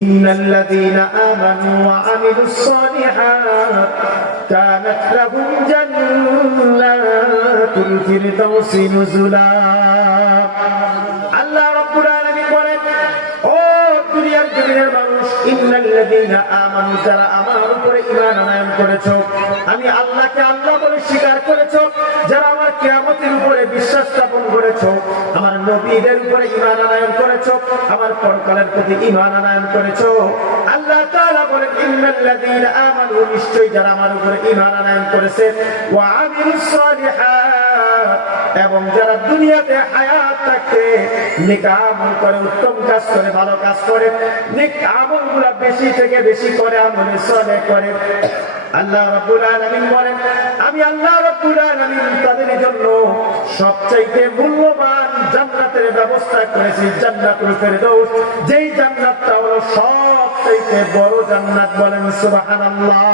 ইন্নাল্লাযীনা আমানু ওয়া আমিলুস সালিহাত কানাত লাহুম জান্নাতুল ফিরদাউসি নুজুলা। আল্লাহ রাব্বুল আলামিন বলেন, ও দুনিয়ার জমিনের মানুষ, ইন্নাল্লাযীনা আমানু, যারা আমার উপরে ঈমান আনয়ন করেছো, আমি আল্লাহকে আল্লাহ বলে স্বীকার করেছো, যারা আমার কিয়ামতের উপরে বিশ্বাস স্থাপন করেছো, আমার নবীদের উপরে ঈমান আনয়ন করেছো, আমার পরকালের প্রতি ঈমান আনয়ন করেছো। আল্লাহ তাআলা বলেন, ইন্নাল্লাযীনা আমানু, নিশ্চয়ই যারা আমার উপরে ঈমান আনয়ন করেছে, ওয়া আমিলুস সালিহাত, এবং যারা দুনিয়াতে হায়াত থাকতে নেক আমল করে, উত্তম কাজ করে, ভালো কাজ করে, নেক আমলগুলো বেশি থেকে বেশি করে, আমলে সালেহ করে, আল্লাহ রাব্বুল আলামিন বলেন, আমি আল্লাহ রাব্বুল আলামিন তাদের জন্য সবচাইতে মূল্যবান জান্নাতের ব্যবস্থা করেছি, জান্নাতুল ফেরদাউস, যেই জান্নাতটা হলো সবচাইতে বড় জান্নাত। বলেন সুবহানাল্লাহ।